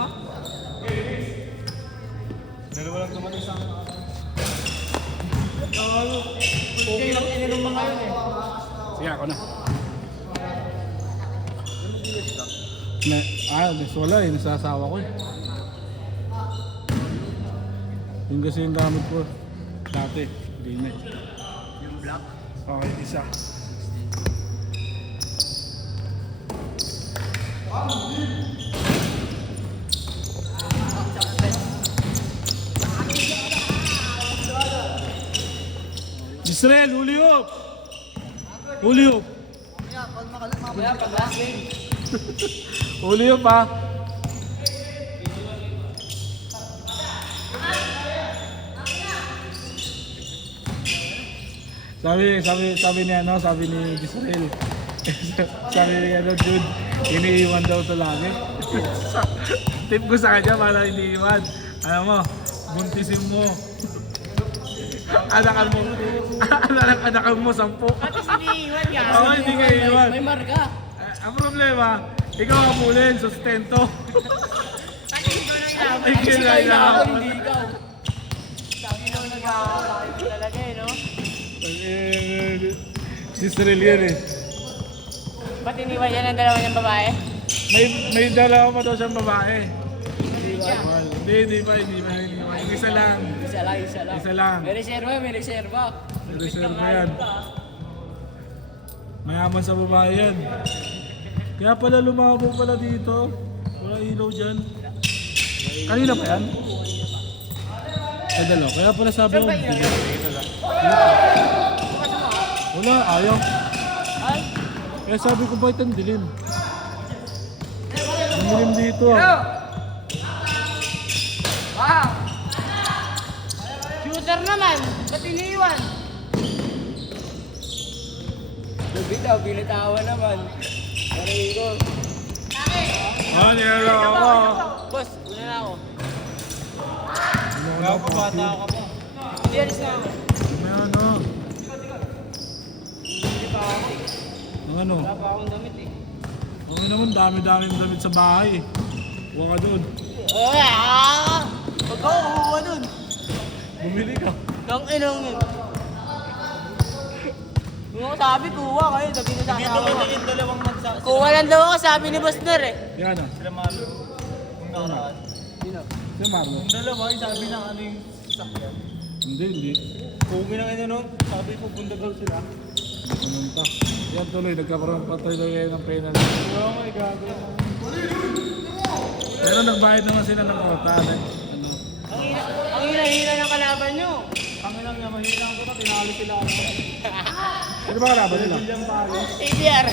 no? Dalawa lang naman isang. Okay lang ininom mga yun eh. Sige, ako na. Wala eh. Nasasawa ko eh. Yung kasi yung gamit ko. Dati. Hindi na eh. Yung black. Okay, isa. Israel, huli up! Huli up! Kaya pag last game. Huli up ha! Sabi ni ano, sabi ni Israel. Sabi ni ano, dude, iniiwan daw ito lagi. Tip ko sa kanya para iniiwan. Alam mo, buntisin mo. Anakan mo 10. At least iniiwan ka. Oo, hindi ka iiwan. May marka. Ang problema, ikaw ang mulin, sustento. Ay, Ikaw, hindi ikaw. Sabi nung nag-aaway talaga eh, no? Si Israel yan eh. Ba't iniwan yan ang dalawa niyang babae? May dalawa pa daw siyang babae. Siya. Hindi pa. Isa lang. Isa lang. May reserva. Reserve na yan. Mayaman sa babae yan. Kaya pala lumabog pala dito. Wala ilaw dyan. Kanina pa yan? Ay dalaw. Kaya pala sabi ko. Wala, ayaw. Ay, Kaya sabi ko bakit ang dilim? Ang dilim dito ah. wow! Shooter naman! Ba't iniiwan? Binitawan naman. Marigo. Nilalaw ako. Boss, una na ako. Wala pa bata ka pa. Hindi, alis na ako. May ano? Hindi pa ako. Ang ano? Wala pa akong damit eh. Ang naman dami-daming damit sa bahay. Huwag ka doon. Huwag ako kukuha dun. Bumili ka. Nang inang yun. Yung sabi, kuha kayo. Sabi na sa asawa ko. Dalawang nagsasabi. Kuha lang daw ako, sabi ni Boss Ner eh. Yan ah. Sila Marlo. Yung nakaraan. Sino? Si Marlo. Yung dalawa, yung sabi ng ano yung sasakyan. Hindi. Kumi ng ano nun, sabi po bunda daw sila. Pumunta. Yan tuloy, nagkaroon pa tayo ng penalty. Oo, may gagawin. Pero nagbayad naman sila ng kota. Ano? Ang hina-hina ng kalaban nyo. Ang ilang nga, mahina ko na, tinalo sila ako. Ano ba kalaban nila? William Paris. ABR.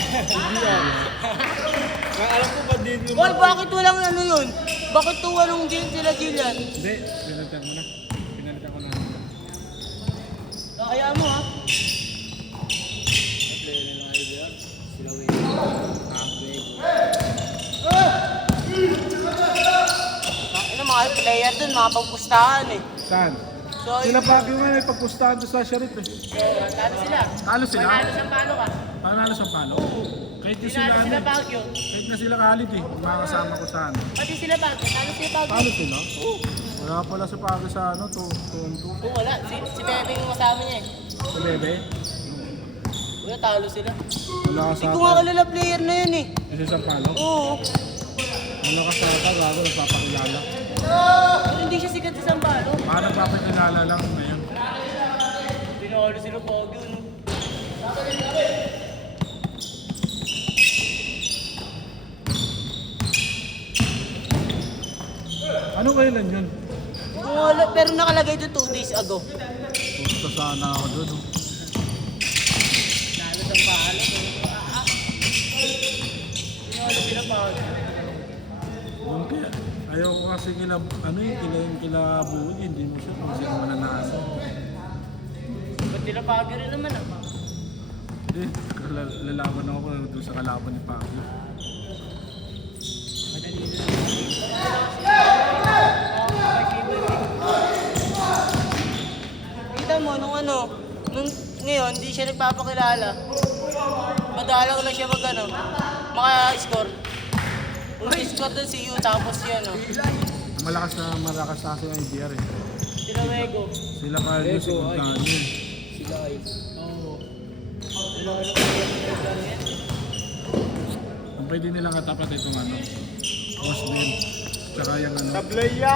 Alam ko ba din yung... Well, bakit walang ano yun? Bakit tuwalong din sila Jillian? Hindi, pinalitan mo na. Pinalitan ko na. Kaya mo ha? Ano mga player dun, mga pagpustahan eh. Saan? So, Sila Pacquiao nga may pagpustahan doon sa Sharif eh. talo sila. Talo sila? Panalo sa palo ka. Panalo sa palo? Kahit di sila Tinalo ano sila eh. Baguio. Kahit na sila Khalid eh. Mga kasama ko sa ano. Pati sila Baguio. Talo sila Baguio. Talo sila? Wala pala sa Pacquiao sa ano, tuwang-tuwa. Oo, wala. Si Bebe yung kasama niya eh. Sa Bebe? Wala, talo sila. Wala ka sa Hindi ko nga kalala player na yun eh. Kasi sa palo? Oo. Wala ka sa ata, gago, nagpapakilala. Pero hindi siya sikat sa Sampalo. Baka nagpapakilala lang ngayon. Tinalo sila Baguio, no? Ano kailan yun? Wala, pero nakalagay doon 2 days ago. Pupunta sana ako doon. Oh. Talo sa palo. Tinalo sila Baguio. Doon kaya, ayaw ko kasi kila, ano yung kila Buwi, hindi mo siya kung sino mananalo. Ba't sila Baguio rin naman ah? Hindi, lalaban ako doon sa kalaban ni Pacquiao. Madali na. Kita mo, nung ngayon, hindi siya nagpapakilala. Madalang lang siya maka-score. Umpis ko doon si Yu, tapos yan o. Malakas na kasi ang ABR eh. Sila Wego. Sila Carlos, si Montano. Sila ay. Oo. Kung pwede nilang katapat itong ano, Osben. Tsaka yung ano, Tablaya!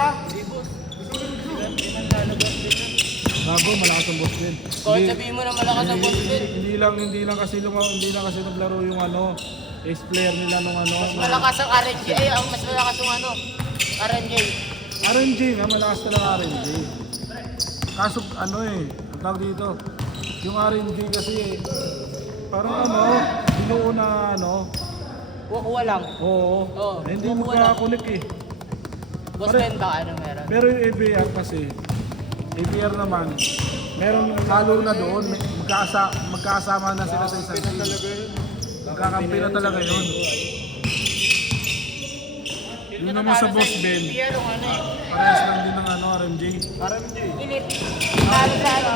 bago, malakas ang Osben. Kahit sabihin mo na malakas ang boss din. Hindi lang kasi naglaro yung ano, ace player nila nung ano. Mas malakas ang RNG. Mas malakas yung ano. RNG. RNG nga, malakas talaga RNG. Kaso ano eh, ang tawag dito, yung RNG kasi parang ano, binuo na ano, Kuha lang. oo, Oo, hindi buo mo na. kakakulik eh. Boss Pare- Ben ba ano meron? Pero yung ABR kasi, ABR naman, meron lalo na doon, magkasama na sila sa isang team. Magkakampi na talaga yun. Yun naman sa Boss Ben, Pero ano eh. parehas lang din ng ano, RMJ. RMG. Ilit. Talo sa ano.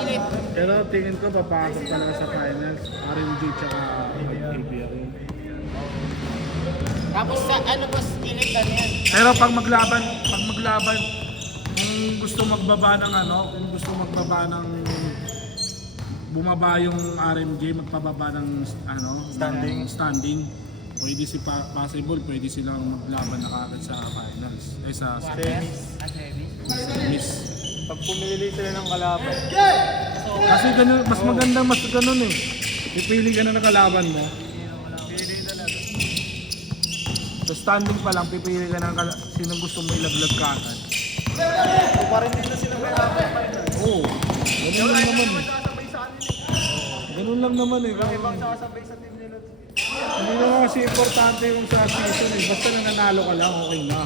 Ilit. Pero tingin ko papasok talaga sa finals, RMJ tsaka ABR yun. Tapos sa ano boss, ilit ano yan. Pero pag maglaban, kung gusto magbaba ng ano, kung gusto magbaba ng bumaba yung RMJ, magpababa ng ano, standing. Pwede possible, pwede silang maglaban na kagad sa finals. Sa semis. Pag pumili sila ng kalaban. Kasi ganun, mas magandang mas ganun eh. Pipili ka na ng kalaban mo. Sa standing pa lang, pipili ka ng sinong gusto mo ilaglag ka agad. O pa rin din na sila may Oo, ganun lang naman eh. Ganun lang naman eh. ibang sasabay sa team nila. Hindi naman kasi importante yung sa season eh. Basta nananalo ka lang, okay na.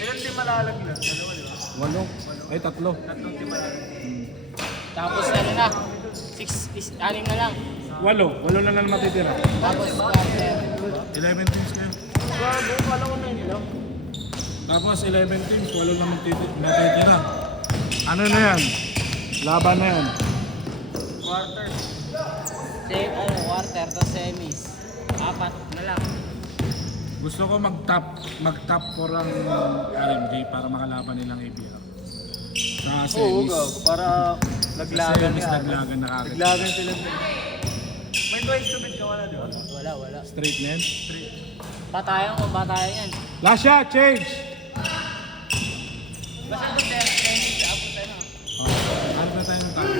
Ilan team malalaglag? Dalawa, di ba? 8. Ay, 3. Tatlong team malalaglag. Tapos ano na. 6 na lang. 8 na lang matitira. Tapos quarter. 11 teams kayo. Gago, kala ko na yun lang. Tapos 11 teams, 8 lang matitira. Ano na yan? Laban na yan. Quarter. Quarter to semis. 4 na lang. Gusto ko mag-top 4 ang RMJ para makalaban nilang ABR. Sa Oo, semis. gago. Para Sa laglagan semis, yan. naglagan na kagad. Laglagan sila. May twice to beat ka wala, di ba? Wala. Straight na yan. Batayan ko, batayan yan. Last shot, change! Basta ito semis. Tapos ano. Ano na tayo ng time?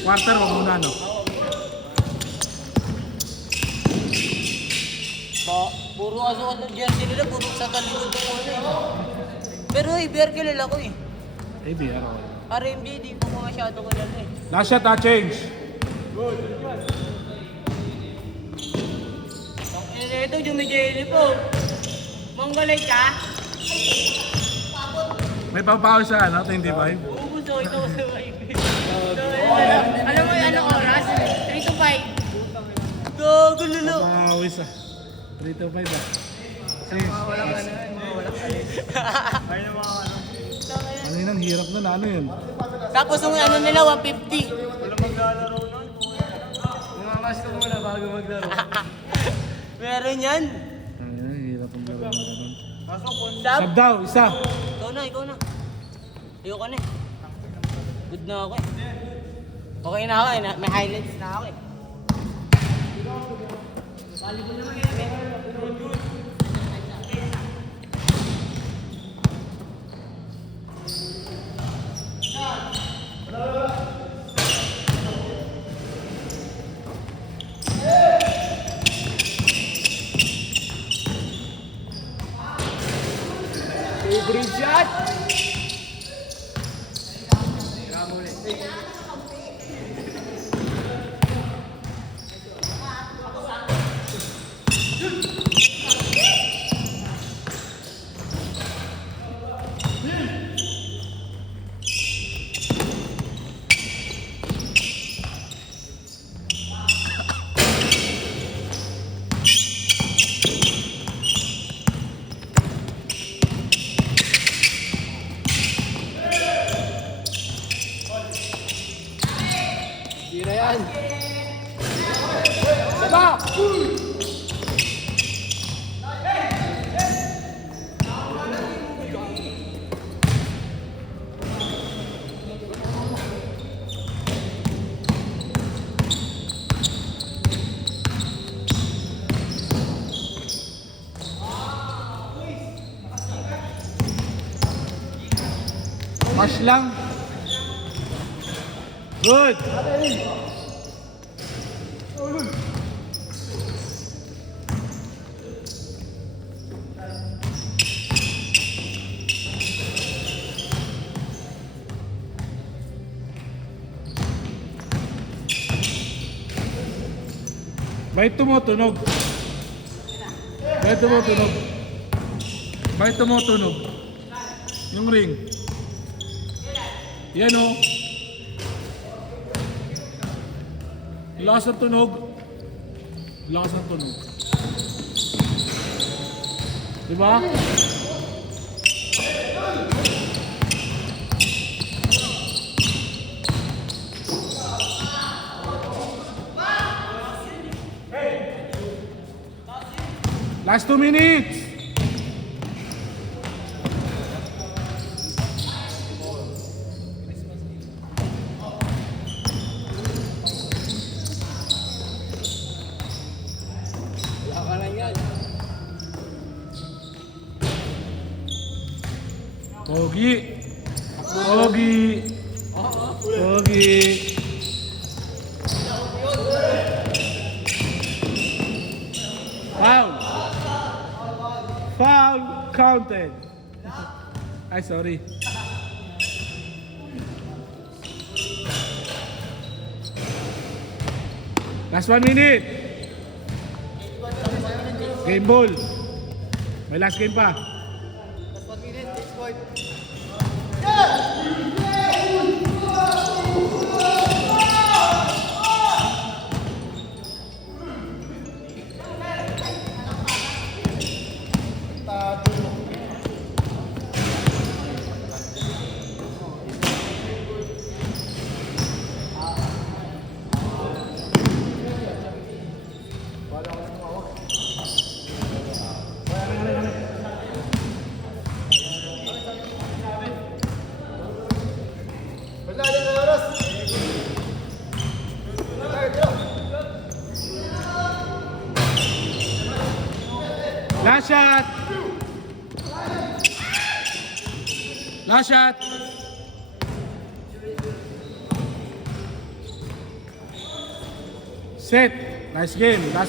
Quarter, wag muna no? Puro kasuot ng jersey nila, puro sa talikod ng ano eh. Pero bear kilala ko eh. ABR, okay. RMJ, di ko masyado kilala eh. Last shot, change! Ito, jumijeli po. Mongolay ka? May papaw sa ano, 25? Ubus ako ito sa wifi. Alam mo yung anong oras? 3 to 5. Gago lalo. Papawis ah. 3 to 5 ah. Sige. Ay, yung mga ano. Ano yun, ang hirap na ano yun? Tapos yung ano nila, 150. Wala maglalaro nun. Mamamas ko muna bago maglaro. Meron yan. Ano yun, ang hirap ang gawin mo naman. Pasok ko. Sab? Sab daw, isa! Ikaw na. Ayoko na eh. Good na ako eh. Okay na ako eh. May highlights na ako eh. Favorite shot! Pass lang. Good. May tumutunog. May tumutunog. May tumutunog. Yung ring. Yan o. Lakas ng tunog. Lakas ng tunog. Diba? Last 2 minutes. Wala ka lang yan. Pogi. Pogi. Pogi. Foul. Foul counted. Ay, sorry. Last 1 minute. Game ball. May last game pa. Last shot. Last shot. Set. Nice game. Last